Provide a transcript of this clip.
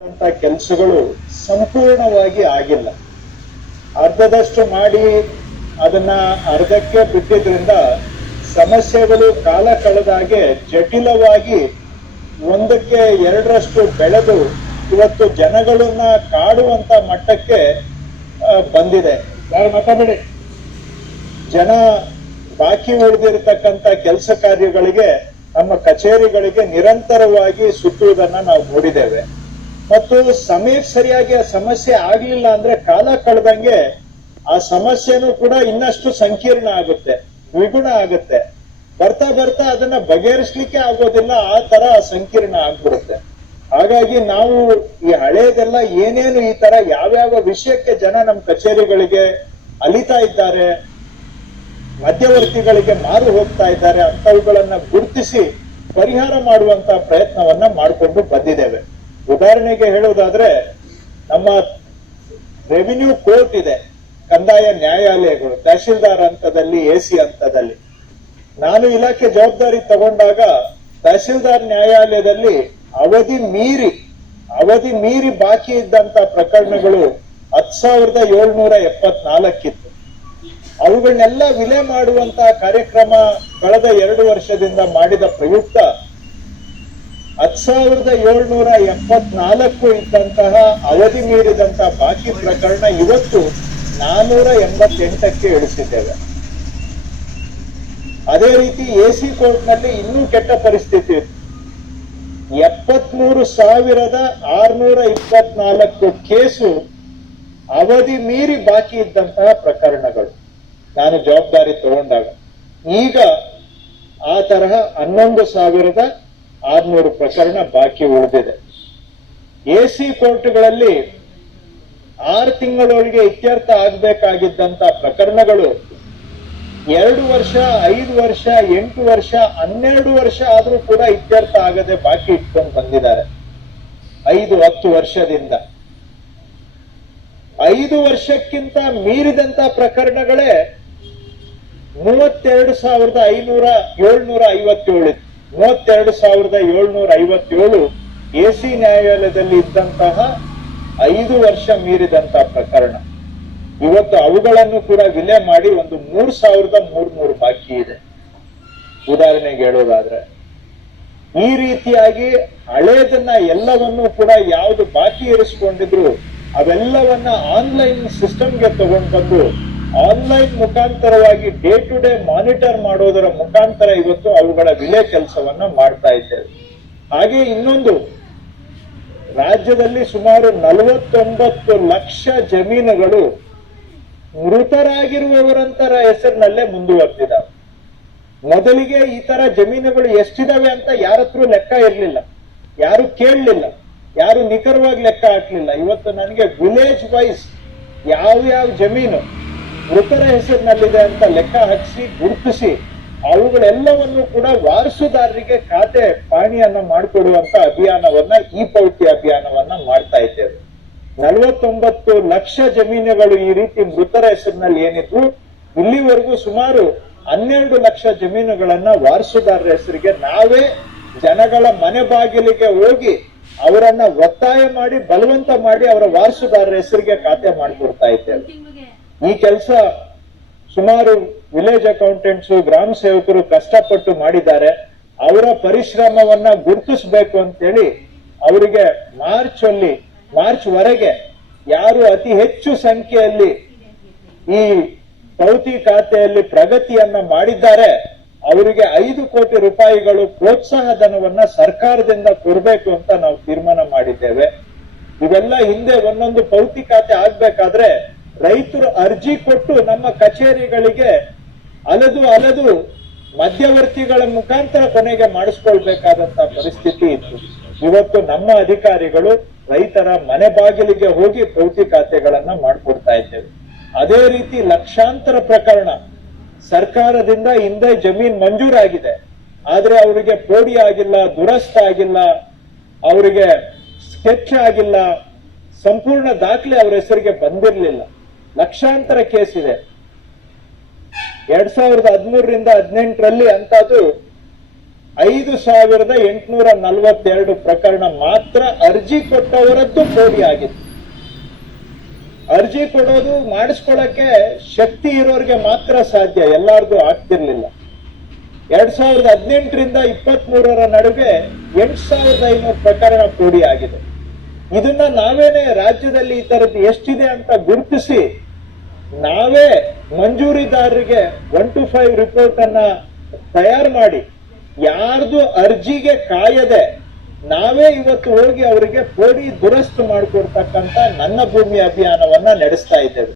ಕೆಲಸಗಳು ಸಂಪೂರ್ಣವಾಗಿ ಆಗಿಲ್ಲ. ಅರ್ಧದಷ್ಟು ಮಾಡಿ ಅದನ್ನ ಅರ್ಧಕ್ಕೆ ಬಿಟ್ಟಿದ್ರಿಂದ ಸಮಸ್ಯೆಗಳು ಕಾಲ ಕಳೆದಾಗೆ ಜಟಿಲವಾಗಿ ಒಂದಕ್ಕೆ ಎರಡರಷ್ಟು ಬೆಳೆದು ಇವತ್ತು ಜನಗಳನ್ನ ಕಾಡುವಂತ ಮಟ್ಟಕ್ಕೆ ಬಂದಿದೆ. ಯಾರು ಮಾತಾಡಿ, ಜನ ಬಾಕಿ ಉಳಿದಿರತಕ್ಕಂತ ಕೆಲಸ ಕಾರ್ಯಗಳಿಗೆ ನಮ್ಮ ಕಚೇರಿಗಳಿಗೆ ನಿರಂತರವಾಗಿ ಸುತ್ತುವುದನ್ನ ನಾವು ನೋಡಿದ್ದೇವೆ. ಮತ್ತು ಸಮಯಕ್ಕೆ ಸರಿಯಾಗಿ ಆ ಸಮಸ್ಯೆ ಆಗ್ಲಿಲ್ಲ ಅಂದ್ರೆ ಕಾಲ ಕಳೆದಂಗೆ ಆ ಸಮಸ್ಯೆನೂ ಕೂಡ ಇನ್ನಷ್ಟು ಸಂಕೀರ್ಣ ಆಗುತ್ತೆ, ದ್ವಿಗುಣ ಆಗುತ್ತೆ. ಬರ್ತಾ ಬರ್ತಾ ಅದನ್ನ ಬಗೆಹರಿಸ್ಲಿಕ್ಕೆ ಆಗೋದಿಲ್ಲ, ಆ ತರ ಸಂಕೀರ್ಣ ಆಗ್ಬಿಡುತ್ತೆ. ಹಾಗಾಗಿ ನಾವು ಈ ಹಳೇದೆಲ್ಲ ಏನೇನು ಈ ತರ ಯಾವ್ಯಾವ ವಿಷಯಕ್ಕೆ ಜನ ನಮ್ಮ ಕಚೇರಿಗಳಿಗೆ ಅಲಿತಾ ಇದ್ದಾರೆ, ಮಧ್ಯವರ್ತಿಗಳಿಗೆ ಮಾರು ಹೋಗ್ತಾ ಇದ್ದಾರೆ ಅಂತವುಗಳನ್ನ ಗುರುತಿಸಿ ಪರಿಹಾರ ಮಾಡುವಂತ ಪ್ರಯತ್ನವನ್ನ ಮಾಡಿಕೊಂಡು ಬಂದಿದ್ದೇವೆ. ಉದಾಹರಣೆಗೆ ಹೇಳೋದಾದ್ರೆ, ನಮ್ಮ ರೆವಿನ್ಯೂ ಕೋರ್ಟ್ ಇದೆ, ಕಂದಾಯ ನ್ಯಾಯಾಲಯಗಳು ತಹಶೀಲ್ದಾರ್ ಹಂತದಲ್ಲಿ, ಎಸಿ ಹಂತದಲ್ಲಿ. ನಾನು ಇಲಾಖೆ ಜವಾಬ್ದಾರಿ ತಗೊಂಡಾಗ ತಹಶೀಲ್ದಾರ್ ನ್ಯಾಯಾಲಯದಲ್ಲಿ ಅವಧಿ ಮೀರಿ ಬಾಕಿ ಇದ್ದಂತ ಪ್ರಕರಣಗಳು 10,774 ಇತ್ತು. ಅವುಗಳನ್ನೆಲ್ಲ ವಿಲೆ ಮಾಡುವಂತಹ ಕಾರ್ಯಕ್ರಮ ಕಳೆದ 2 ವರ್ಷದಿಂದ ಮಾಡಿದ ಪ್ರಯುಕ್ತ 10,774 ಇದ್ದಂತಹ ಅವಧಿ ಮೀರಿದಂತಹ ಬಾಕಿ ಪ್ರಕರಣ ಇವತ್ತು 488ಕ್ಕೆ ಇಳಿಸಿದ್ದೇವೆ. ಅದೇ ರೀತಿ ಎಸಿ ಕೋರ್ಟ್ ನಲ್ಲಿ ಇನ್ನೂ ಕೆಟ್ಟ ಪರಿಸ್ಥಿತಿ ಇತ್ತು. 73,624 ಕೇಸು ಅವಧಿ ಮೀರಿ ಬಾಕಿ ಇದ್ದಂತಹ ಪ್ರಕರಣಗಳು ನಾನು ಜವಾಬ್ದಾರಿ ತಗೊಂಡಾಗ. ಈಗ ಆ ತರಹ 11,600 ಪ್ರಕರಣ ಬಾಕಿ ಉಳಿದಿದೆ. ಎಸಿ ಕೋರ್ಟ್ಗಳಲ್ಲಿ 6 ತಿಂಗಳೊಳಗೆ ಇತ್ಯರ್ಥ ಆಗಬೇಕಾಗಿದ್ದಂತ ಪ್ರಕರಣಗಳು 2 ವರ್ಷ, 5 ವರ್ಷ, 8 ವರ್ಷ, 12 ವರ್ಷ ಆದ್ರೂ ಕೂಡ ಇತ್ಯರ್ಥ ಆಗದೆ ಬಾಕಿ ಇಟ್ಕೊಂಡು ಬಂದಿದ್ದಾರೆ. 5-10 ವರ್ಷದಿಂದ 5 ವರ್ಷಕ್ಕಿಂತ ಮೀರಿದಂತ ಪ್ರಕರಣಗಳೇ 32,757 32,757 ಎಸಿ ನ್ಯಾಯಾಲಯದಲ್ಲಿ ಇದ್ದಂತಹ 5 ವರ್ಷ ಮೀರಿದಂತ ಪ್ರಕರಣ. ಇವತ್ತು ಅವುಗಳನ್ನು ಕೂಡ ವಿಲೆ ಮಾಡಿ ಒಂದು 3,300 ಬಾಕಿ ಇದೆ. ಉದಾಹರಣೆಗೆ ಹೇಳೋದಾದ್ರೆ, ಈ ರೀತಿಯಾಗಿ ಹಳೇದನ್ನ ಎಲ್ಲವನ್ನೂ ಕೂಡ ಯಾವುದು ಬಾಕಿ ಇರಿಸ್ಕೊಂಡಿದ್ರು ಅವೆಲ್ಲವನ್ನ ಆನ್ಲೈನ್ ಸಿಸ್ಟಮ್ಗೆ ತಗೊಂಡು ಬಂದು ಆನ್ಲೈನ್ ಮುಖಾಂತರವಾಗಿ ಡೇ ಟು ಡೇ ಮಾನಿಟರ್ ಮಾಡೋದರ ಮುಖಾಂತರ ಇವತ್ತು ಅವುಗಳ ವಿಲೆ ಕೆಲಸವನ್ನ ಮಾಡ್ತಾ ಇದ್ದೇವೆ. ಹಾಗೆ ಇನ್ನೊಂದು, ರಾಜ್ಯದಲ್ಲಿ ಸುಮಾರು 49 ಲಕ್ಷ ಜಮೀನುಗಳು ಮೃತರಾಗಿರುವವರಂತರ ಹೆಸರಿನಲ್ಲೇ ಮುಂದುವರೆದಿದ್ದಾವೆ. ಮೊದಲಿಗೆ ಈ ತರ ಜಮೀನುಗಳು ಎಷ್ಟಿದಾವೆ ಅಂತ ಯಾರತ್ರ ಲೆಕ್ಕ ಇರಲಿಲ್ಲ, ಯಾರು ಕೇಳಲಿಲ್ಲ, ಯಾರು ನಿಖರವಾಗಿ ಲೆಕ್ಕ ಹಾಕ್ಲಿಲ್ಲ. ಇವತ್ತು ನನಗೆ ವಿಲೇಜ್ ವೈಸ್ ಯಾವ ಜಮೀನು ಮೃತರ ಹೆಸರಿನಲ್ಲಿದೆ ಅಂತ ಲೆಕ್ಕ ಹಾಕಿಸಿ ಗುರುತಿಸಿ ಅವುಗಳೆಲ್ಲವನ್ನು ಕೂಡ ವಾರಸುದಾರರಿಗೆ ಖಾತೆ ಪಾಣಿಯನ್ನ ಮಾಡಿಕೊಡುವಂತ ಅಭಿಯಾನವನ್ನ, ಈ ಪೌತಿ ಅಭಿಯಾನವನ್ನ ಮಾಡ್ತಾ ಇದ್ದೇವೆ. 49 ಲಕ್ಷ ಜಮೀನುಗಳು ಈ ರೀತಿ ಮೃತರ ಹೆಸರಿನಲ್ಲಿ ಏನಿದ್ರು, ಇಲ್ಲಿವರೆಗೂ ಸುಮಾರು 12 ಲಕ್ಷ ಜಮೀನುಗಳನ್ನ ವಾರಸುದಾರರ ಹೆಸರಿಗೆ ನಾವೇ ಜನಗಳ ಮನೆ ಬಾಗಿಲಿಗೆ ಹೋಗಿ ಅವರನ್ನ ಒತ್ತಾಯ ಮಾಡಿ, ಬಲವಂತ ಮಾಡಿ ಅವರ ವಾರಸುದಾರರ ಹೆಸರಿಗೆ ಖಾತೆ ಮಾಡಿಕೊಡ್ತಾ ಇದ್ದೇವೆ. ಈ ಕೆಲಸ ಸುಮಾರು ವಿಲೇಜ್ ಅಕೌಂಟೆಂಟ್ಸ್, ಗ್ರಾಮ ಸೇವಕರು ಕಷ್ಟಪಟ್ಟು ಮಾಡಿದ್ದಾರೆ. ಅವರ ಪರಿಶ್ರಮವನ್ನ ಗುರುತಿಸಬೇಕು ಅಂತೇಳಿ ಅವರಿಗೆ ಮಾರ್ಚ್ ವರೆಗೆ ಯಾರು ಅತಿ ಹೆಚ್ಚು ಸಂಖ್ಯೆಯಲ್ಲಿ ಈ ಪೌತಿ ಖಾತೆಯಲ್ಲಿ ಪ್ರಗತಿಯನ್ನ ಮಾಡಿದ್ದಾರೆ ಅವರಿಗೆ 5 ಕೋಟಿ ರೂಪಾಯಿಗಳು ಪ್ರೋತ್ಸಾಹ ಧನವನ್ನ ಸರ್ಕಾರದಿಂದ ಕೊಡಬೇಕು ಅಂತ ನಾವು ತೀರ್ಮಾನ ಮಾಡಿದ್ದೇವೆ. ಇವೆಲ್ಲ ಹಿಂದೆ ಒಂದೊಂದು ಪೌತಿ ಖಾತೆ ಆಗ್ಬೇಕಾದ್ರೆ ರೈತರು ಅರ್ಜಿ ಕೊಟ್ಟು ನಮ್ಮ ಕಚೇರಿಗಳಿಗೆ ಅಲೆದು ಮಧ್ಯವರ್ತಿಗಳ ಮುಖಾಂತರ ಕೊನೆಗೆ ಮಾಡಿಸ್ಕೊಳ್ಬೇಕಾದಂತ ಪರಿಸ್ಥಿತಿ ಇತ್ತು. ಇವತ್ತು ನಮ್ಮ ಅಧಿಕಾರಿಗಳು ರೈತರ ಮನೆ ಬಾಗಿಲಿಗೆ ಹೋಗಿ ಪೌತಿ ಖಾತೆಗಳನ್ನ ಮಾಡಿಕೊಡ್ತಾ ಇದ್ದೇವೆ. ಅದೇ ರೀತಿ ಲಕ್ಷಾಂತರ ಪ್ರಕರಣ ಸರ್ಕಾರದಿಂದ ಹಿಂದೆ ಜಮೀನ್ ಮಂಜೂರಾಗಿದೆ, ಆದ್ರೆ ಅವರಿಗೆ ಪೋಡಿ ಆಗಿಲ್ಲ, ದುರಸ್ತ ಆಗಿಲ್ಲ, ಅವರಿಗೆ ಸ್ಕೆಚ್ ಆಗಿಲ್ಲ, ಸಂಪೂರ್ಣ ದಾಖಲೆ ಅವರ ಹೆಸರಿಗೆ ಬಂದಿರಲಿಲ್ಲ. ಲಕ್ಷಾಂತರ ಕೇಸ್ ಇದೆ. 2013ರಿಂದ 18ರಲ್ಲಿ ಅಂತದ್ದು 5,842 ಪ್ರಕರಣ ಮಾತ್ರ ಅರ್ಜಿ ಕೊಟ್ಟವರದ್ದು ಕೋಡಿ ಆಗಿತ್ತು. ಅರ್ಜಿ ಕೊಡೋದು ಮಾಡಿಸ್ಕೊಳಕ್ಕೆ ಶಕ್ತಿ ಇರೋರಿಗೆ ಮಾತ್ರ ಸಾಧ್ಯ, ಎಲ್ಲಾರ್ದು ಆಗ್ತಿರ್ಲಿಲ್ಲ. 2018ರಿಂದ 23ರ ನಡುವೆ 8,500 ಪ್ರಕರಣ ಕೋಡಿ ಆಗಿದೆ. ಇದನ್ನ ನಾವೇನೆ ರಾಜ್ಯದಲ್ಲಿ ಈ ತರದ್ದು ಎಷ್ಟಿದೆ ಅಂತ ಗುರುತಿಸಿ ನಾವೇ ಮಂಜೂರಿದಾರರಿಗೆ 1 to 5 ರಿಪೋರ್ಟ್ ಅನ್ನ ತಯಾರು ಮಾಡಿ ಯಾರ್ದು ಅರ್ಜಿಗೆ ಕಾಯದೆ ನಾವೇ ಇವತ್ತು ಹೋಗಿ ಅವರಿಗೆ ಕೋಡಿ ದುರಸ್ತು ಮಾಡಿಕೊಡ್ತಕ್ಕಂತ ನನ್ನ ಭೂಮಿ ಅಭಿಯಾನವನ್ನ ನಡೆಸ್ತಾ ಇದ್ದೇವೆ.